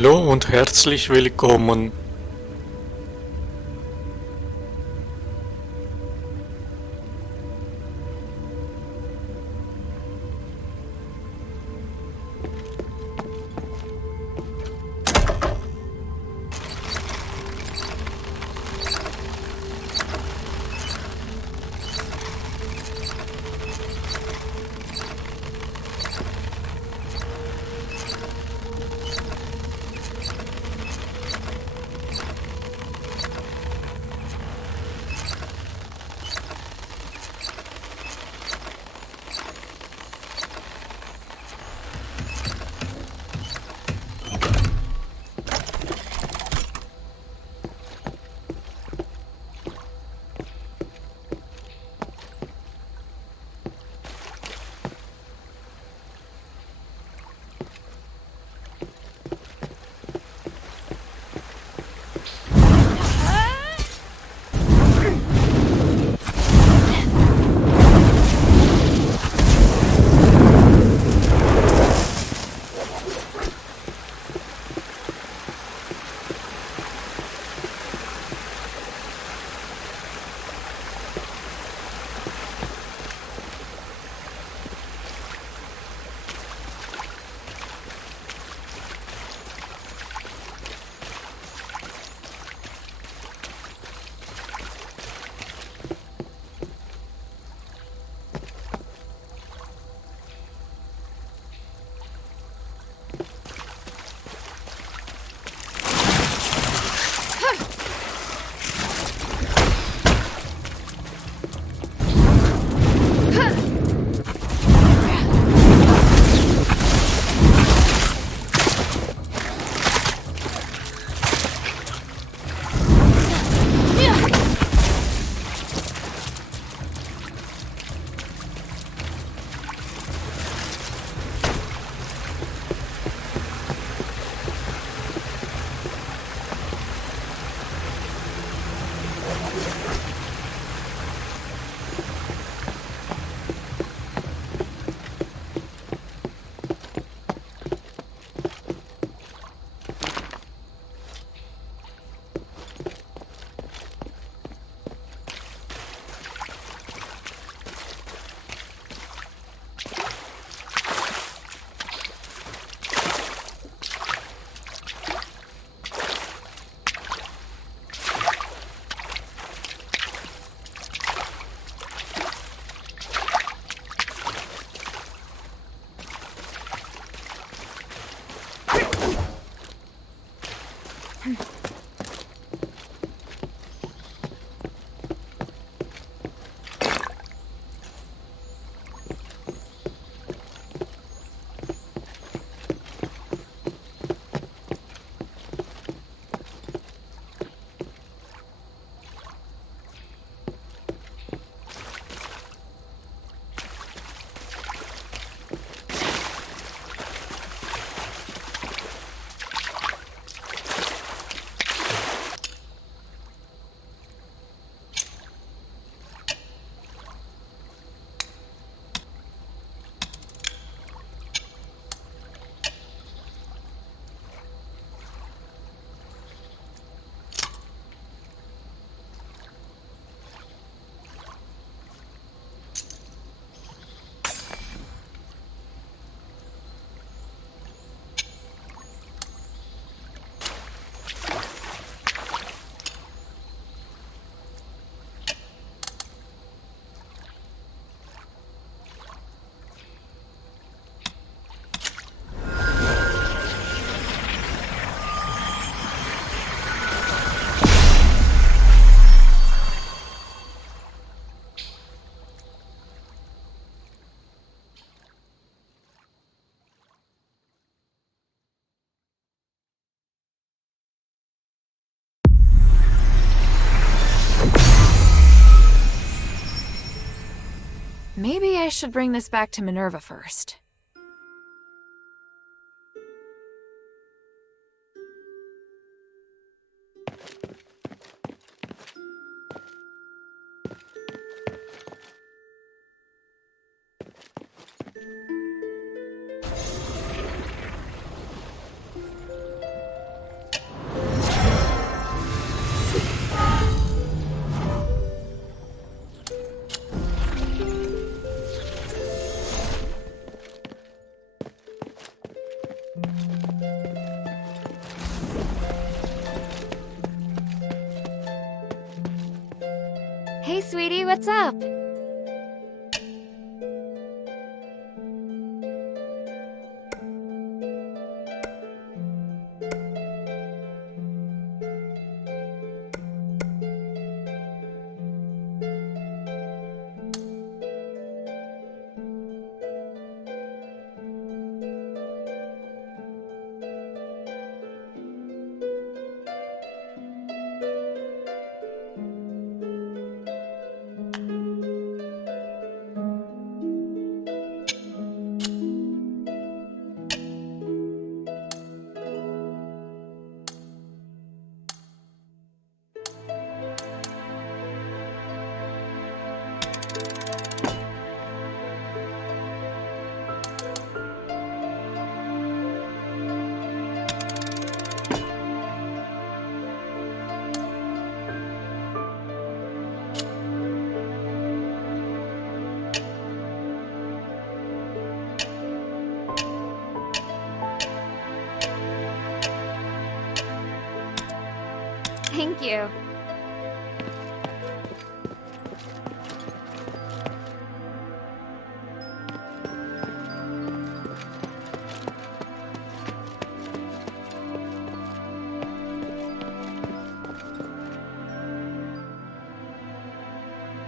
Hallo und herzlich willkommen. Maybe I should bring this back to Minerva first. Hey, sweetie, what's up? Thank you.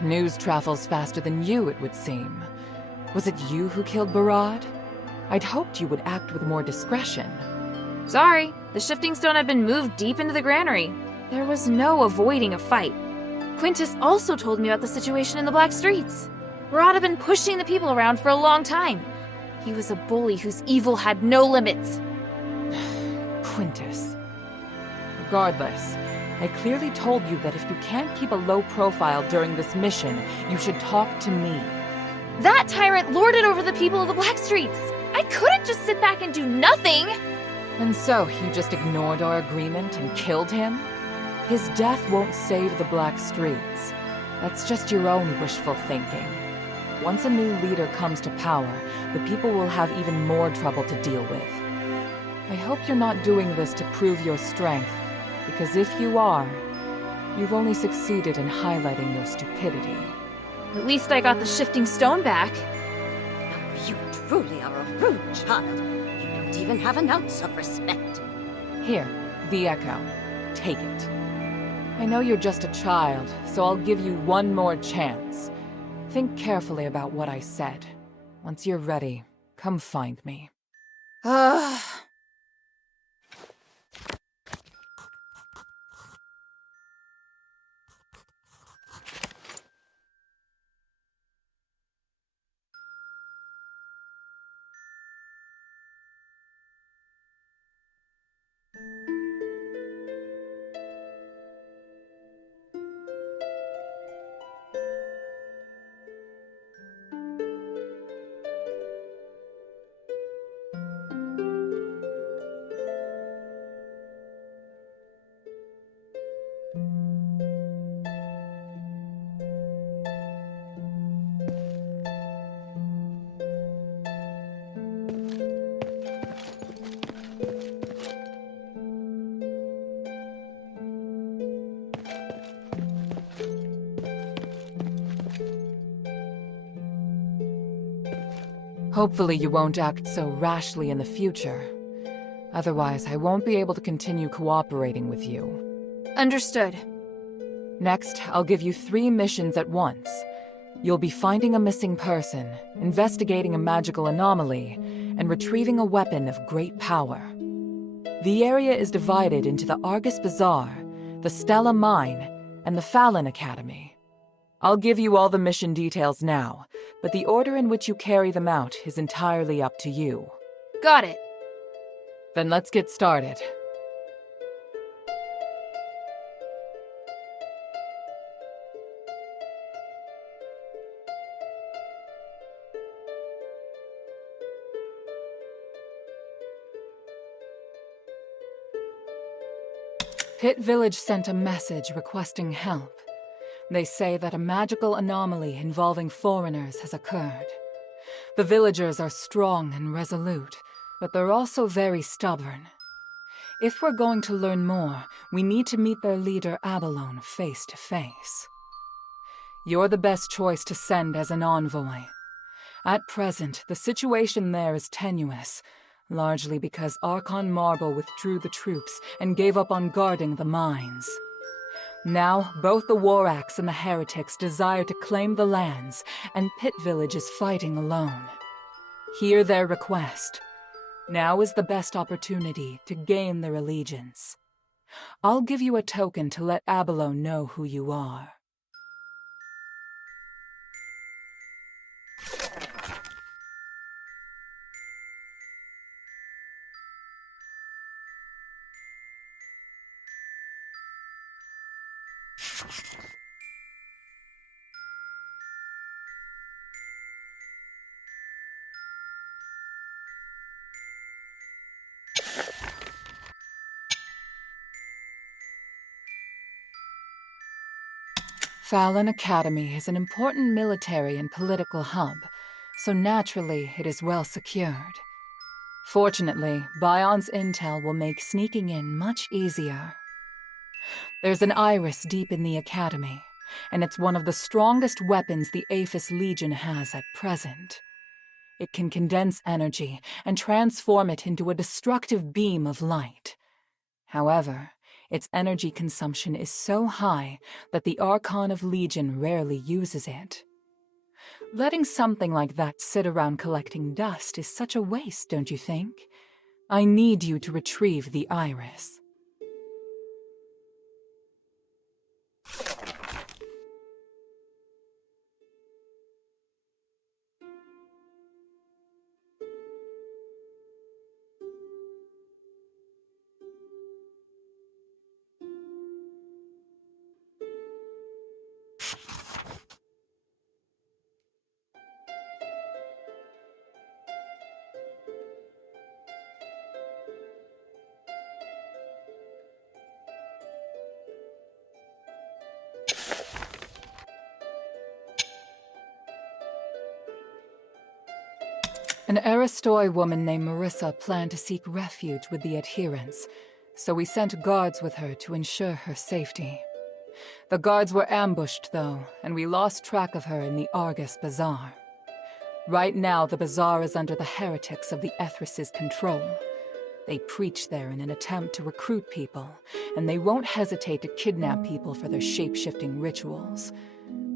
News travels faster than you, it would seem. Was it you who killed Barad? I'd hoped you would act with more discretion. Sorry, the shifting stone had been moved deep into the granary. There was no avoiding a fight. Quintus also told me about the situation in the Black Streets. Barad had been pushing the people around for a long time. He was a bully whose evil had no limits. Quintus. Regardless, I clearly told you that if you can't keep a low profile during this mission, you should talk to me. That tyrant lorded over the people of the Black Streets. I couldn't just sit back and do nothing. And so, you just ignored our agreement and killed him? His death won't save the Black Streets. That's just your own wishful thinking. Once a new leader comes to power, the people will have even more trouble to deal with. I hope you're not doing this to prove your strength, because if you are, you've only succeeded in highlighting your stupidity. At least I got the shifting stone back. Oh, you truly are a rude child. You don't even have an ounce of respect. Here, the Echo. Take it. I know you're just a child, so I'll give you one more chance. Think carefully about what I said. Once you're ready, come find me. Ugh. Hopefully you won't act so rashly in the future. Otherwise, I won't be able to continue cooperating with you. Understood. Next, I'll give you 3 missions at once. You'll be finding a missing person, investigating a magical anomaly, and retrieving a weapon of great power. The area is divided into the Argus Bazaar, the Stella Mine, and the Fallon Academy. I'll give you all the mission details now, but the order in which you carry them out is entirely up to you. Got it. Then let's get started. Pit Village sent a message requesting help. They say that a magical anomaly involving foreigners has occurred. The villagers are strong and resolute, but they're also very stubborn. If we're going to learn more, we need to meet their leader Abalone face to face. You're the best choice to send as an envoy. At present, the situation there is tenuous, largely because Archon Marble withdrew the troops and gave up on guarding the mines. Now, both the War Axe and the Heretics desire to claim the lands, and Pit Village is fighting alone. Hear their request. Now is the best opportunity to gain their allegiance. I'll give you a token to let Abelo know who you are. Fallon Academy is an important military and political hub, so naturally it is well secured. Fortunately, Bion's intel will make sneaking in much easier. There's an iris deep in the Academy, and it's one of the strongest weapons the Aphis Legion has at present. It can condense energy and transform it into a destructive beam of light. However, its energy consumption is so high that the Archon of Legion rarely uses it. Letting something like that sit around collecting dust is such a waste, don't you think? I need you to retrieve the iris. An Aristoi woman named Marissa planned to seek refuge with the adherents, so we sent guards with her to ensure her safety. The guards were ambushed, though, and we lost track of her in the Argus Bazaar. Right now, the bazaar is under the heretics of the Ethris's control. They preach there in an attempt to recruit people, and they won't hesitate to kidnap people for their shape-shifting rituals.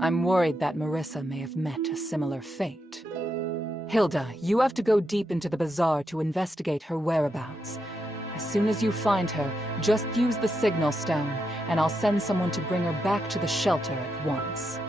I'm worried that Marissa may have met a similar fate. Hilda, you have to go deep into the bazaar to investigate her whereabouts. As soon as you find her, just use the signal stone, and I'll send someone to bring her back to the shelter at once.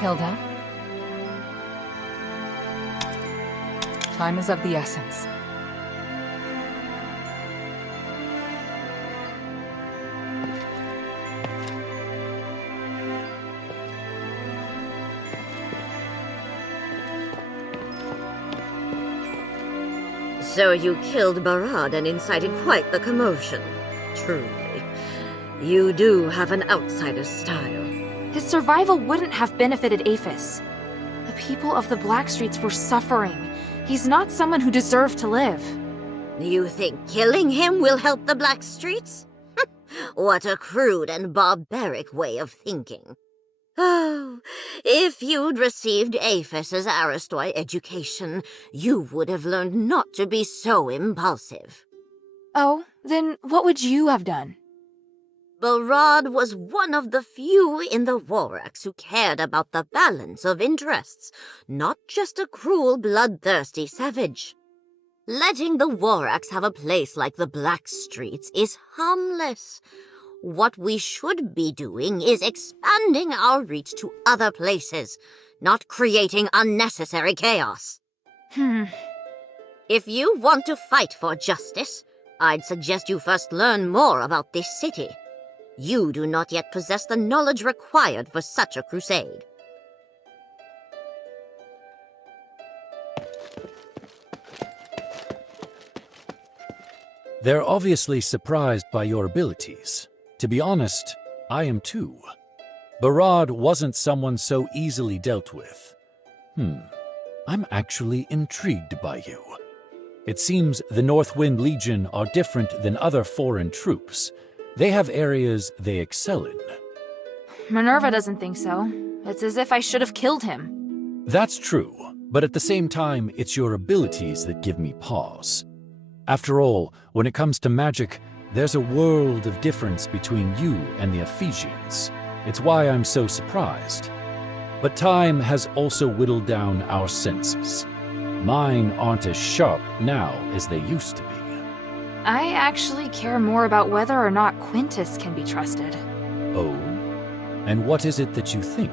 Hilda? Time is of the essence. So you killed Barad and incited quite the commotion. Truly. You do have an outsider's style. His survival wouldn't have benefited Aphis. The people of the Blackstreets were suffering. He's not someone who deserved to live. You think killing him will help the Blackstreets? What a crude and barbaric way of thinking. Oh, if you'd received Aphis's Aristoi education, you would have learned not to be so impulsive. Oh, then what would you have done? Barad was one of the few in the Warax who cared about the balance of interests, not just a cruel, bloodthirsty savage. Letting the Warax have a place like the Blackstreets is harmless. What we should be doing is expanding our reach to other places, not creating unnecessary chaos. If you want to fight for justice, I'd suggest you first learn more about this city. You do not yet possess the knowledge required for such a crusade. They're obviously surprised by your abilities. To be honest, I am too. Barad wasn't someone so easily dealt with. I'm actually intrigued by you. It seems the Northwind-Legion are different than other foreign troops. They have areas they excel in. Minerva doesn't think so. It's as if I should have killed him. That's true, but at the same time, it's your abilities that give me pause. After all, when it comes to magic, there's a world of difference between you and the Ephesians. It's why I'm so surprised. But time has also whittled down our senses. Mine aren't as sharp now as they used to be. I actually care more about whether or not Quintus can be trusted. Oh? And what is it that you think?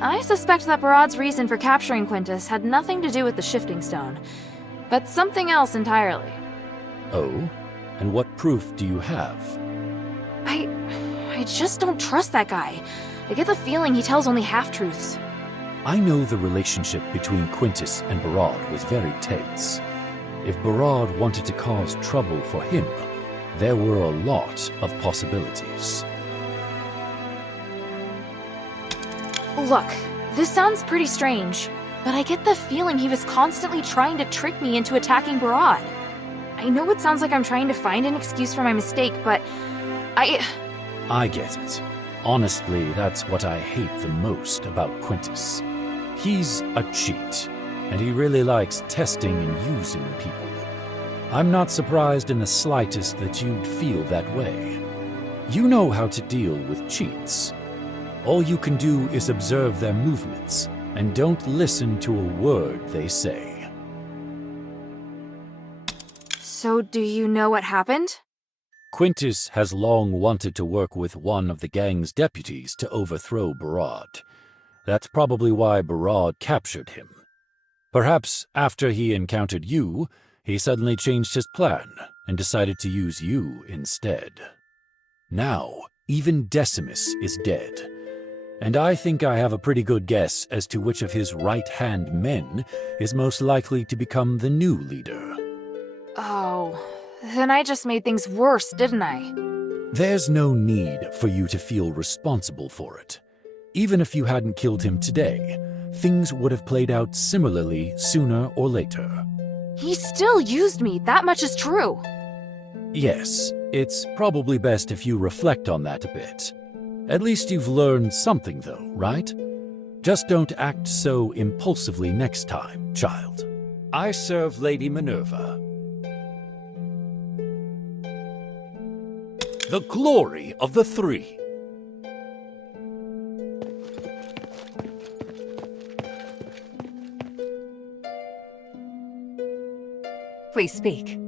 I suspect that Barad's reason for capturing Quintus had nothing to do with the Shifting Stone, but something else entirely. Oh? And what proof do you have? I just don't trust that guy. I get the feeling he tells only half-truths. I know the relationship between Quintus and Barad was very tense. If Barad wanted to cause trouble for him, there were a lot of possibilities. Look, this sounds pretty strange, but I get the feeling he was constantly trying to trick me into attacking Barad. I know it sounds like I'm trying to find an excuse for my mistake, but I get it. Honestly, that's what I hate the most about Quintus. He's a cheat, and he really likes testing and using people. I'm not surprised in the slightest that you'd feel that way. You know how to deal with cheats. All you can do is observe their movements, and don't listen to a word they say. So do you know what happened? Quintus has long wanted to work with one of the gang's deputies to overthrow Barad. That's probably why Barad captured him. Perhaps after he encountered you, he suddenly changed his plan and decided to use you instead. Now, even Decimus is dead. And I think I have a pretty good guess as to which of his right-hand men is most likely to become the new leader. Oh, then I just made things worse, didn't I? There's no need for you to feel responsible for it. Even if you hadn't killed him today, things would have played out similarly sooner or later. He still used me, that much is true. Yes, it's probably best if you reflect on that a bit. At least you've learned something though, right? Just don't act so impulsively next time, child. I serve Lady Minerva. The glory of the three. Please speak.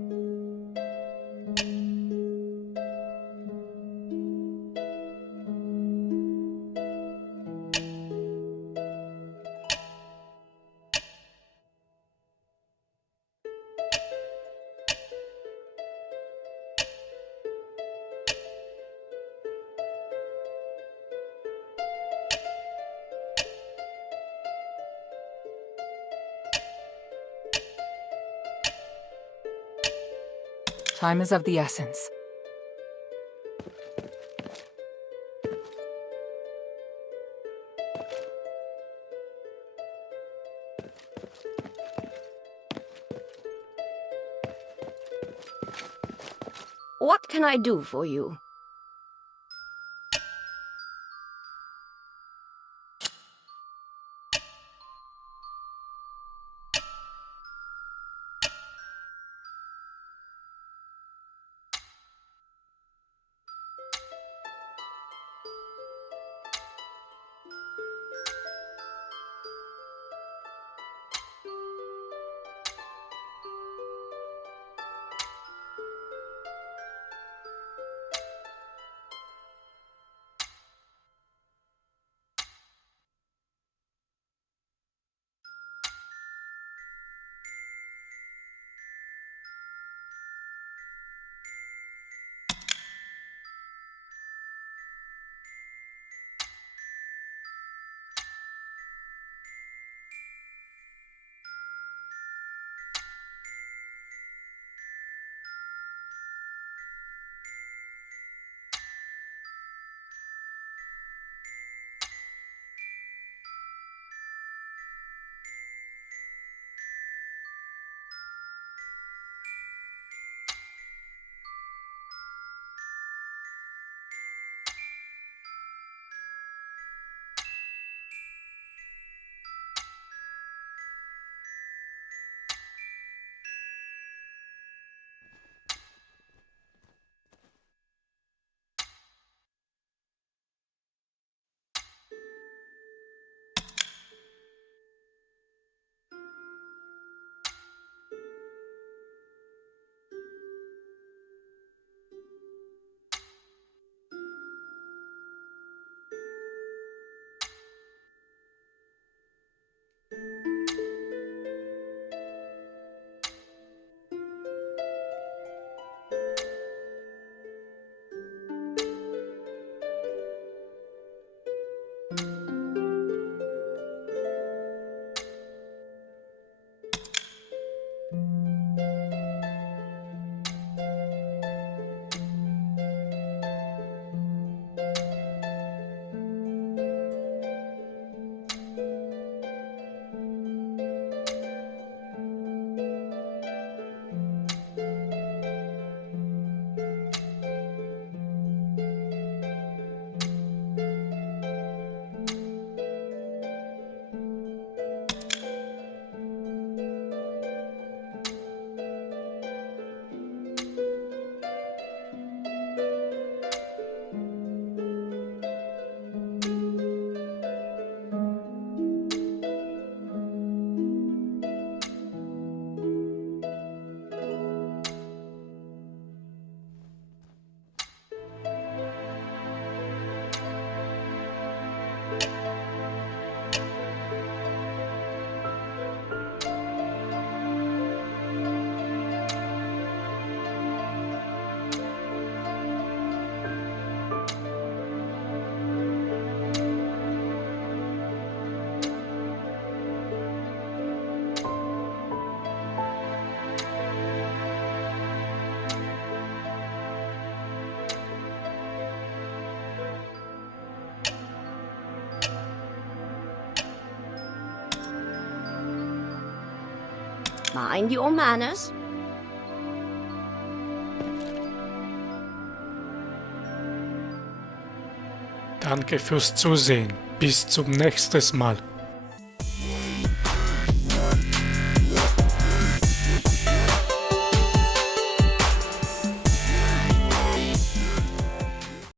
Time is of the essence. What can I do for you? Mind your manners. Danke fürs Zusehen. Bis zum nächsten Mal.